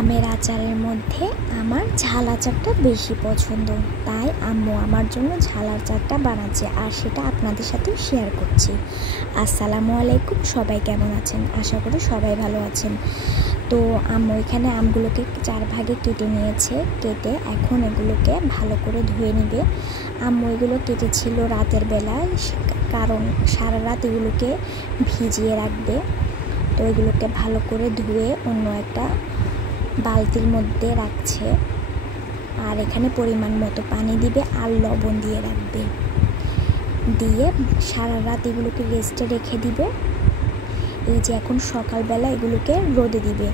আমের আচারের মধ্যে আমার ঝাল আচারটা বেশি পছন্দ, তাই আম্মু আমার জন্য ঝাল আচারটা বানাচ্ছে আর সেটা আপনাদের সাথেও শেয়ার করছি। আসসালামু আলাইকুম, সবাই কেমন আছেন? আশা করি সবাই ভালো আছেন। তো আম্মু এখানে আমগুলোকে 4 ভাগে কেটে নিয়েছে। কেটে এখন এগুলোকে ভালো করে ধুয়ে নেবে। আম্মু এগুলো কেটেছিল রাতের বেলায়, কারণ সারা রাত এগুলোকে ভিজিয়ে রাখবে। তো এগুলোকে ভালো করে ধুয়ে অন্য একটা বালতির মধ্যে রাখছে, আর এখানে পরিমাণ মতো পানি দিবে আর লবণ দিয়ে রাখবে। দিয়ে সারা রাত এগুলোকে রেস্টে রেখে দিবে। এই যে এখন সকালবেলা এগুলোকে রোদে দিবে,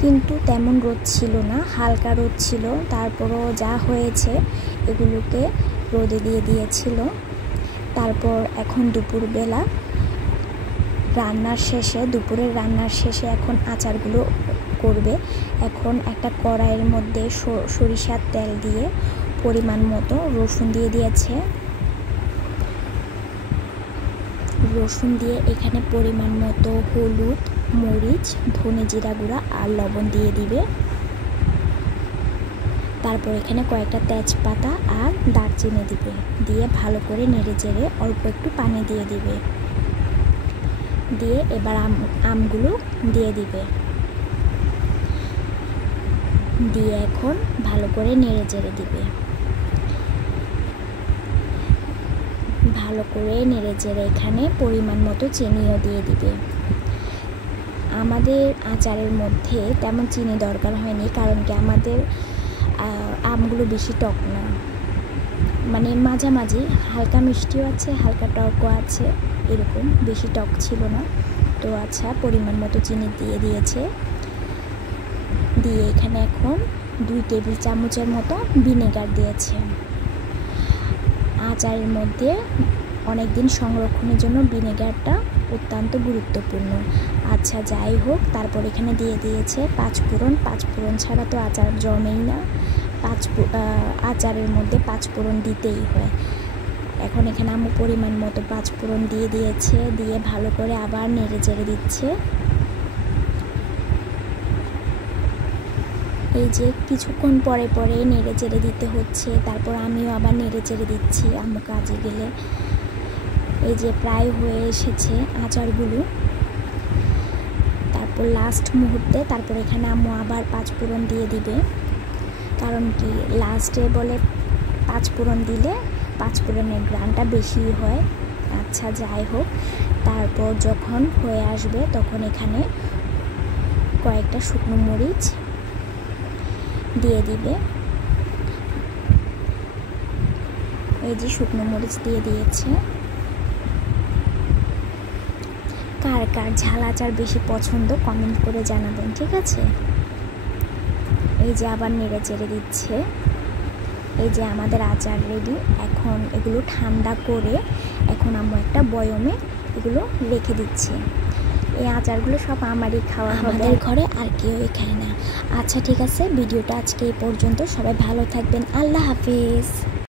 কিন্তু তেমন রোদ ছিল না, হালকা রোদ ছিল। তারপরও যা হয়েছে এগুলোকে রোদে দিয়ে দিয়েছিল। তারপর এখন দুপুরবেলা দুপুরের রান্নার শেষে এখন আচারগুলো করবে। এখন একটা কড়াইয়ের মধ্যে সরিষার তেল দিয়ে পরিমাণ মতো রসুন দিয়ে দিয়েছে। রসুন দিয়ে এখানে পরিমাণ মতো হলুদ, মরিচ, ধনে জিরা গুঁড়া আর লবণ দিয়ে দিবে। তারপর এখানে কয়েকটা তেজপাতা আর দারচিনি দিবে। দিয়ে ভালো করে নেড়ে চেড়ে অল্প একটু পানি দিয়ে দিবে। দিয়ে এবার আমগুলো দিয়ে দিবে। দিয়ে এখন ভালো করে নেড়ে চেড়ে দিবে। ভালো করে নেড়ে চেড়ে এখানে পরিমাণ মতো চিনিও দিয়ে দিবে। আমাদের আচারের মধ্যে তেমন চিনি দরকার হয়নি, কারণ কি আমাদের আমগুলো বেশি টক না, মানে মাঝামাঝি, হালকা মিষ্টিও আছে হালকা টকও আছে, এরকম বেশি টক ছিল না। তো আচ্ছা, পরিমাণ মতো চিনি দিয়ে দিয়েছে। দিয়ে এখানে এখন 2 টেবিল চামচের মতো ভিনেগার দিয়েছে। আচারের মধ্যে অনেক দিন সংরক্ষণের জন্য ভিনেগারটা অত্যন্ত গুরুত্বপূর্ণ। আচ্ছা, যাই হোক, তারপর এখানে দিয়ে দিয়েছে 5 ফোড়ন। 5 ফোড়ন ছাড়া তো আচার জমেই না, আচারের মধ্যে 5 ফোড়ন দিতেই হয়। এখন এখানে আম্মু পরিমাণ মতো 5 ফোড়ন দিয়ে দিয়েছে। দিয়ে ভালো করে আবার নেড়ে চেড়ে দিচ্ছে। এই যে কিছুক্ষণ পরে পরে নেড়ে চেড়ে দিতে হচ্ছে। তারপর আমিও আবার নেড়ে চেড়ে দিচ্ছি আম্মু কাজে গেলে। এই যে প্রায় হয়ে এসেছে আচারগুলো। তারপর লাস্ট মুহূর্তে তারপর এখানে আম্মু আবার 5 ফোড়ন দিয়ে দিবে, কারণ কি লাস্টে বলে 5 ফোড়ন দিলে 5 ফোড়নের গ্রানটা বেশি হয়। আচ্ছা, যাই হোক, তারপর যখন হয়ে আসবে তখন এখানে কয়েকটা শুকনো মরিচ দিয়ে দিবে। এই যে শুকনো মরিচ দিয়ে দিয়েছে। কার কার ঝাল আচার বেশি পছন্দ কমেন্ট করে জানাবেন, ঠিক আছে? এই যে আবার নেড়ে চেড়ে দিচ্ছে। এই যে আমাদের আচার রেডি। এখন এগুলো ঠান্ডা করে এখন আমরা একটা বয়মে এগুলো রেখে দিচ্ছি। এই আচারগুলো সব আমারই খাওয়া হবে, আমাদের ঘরে আর কেউই খায় না। আচ্ছা, ঠিক আছে, ভিডিওটা আজকে এই পর্যন্ত। সবাই ভালো থাকবেন। আল্লাহ হাফেজ।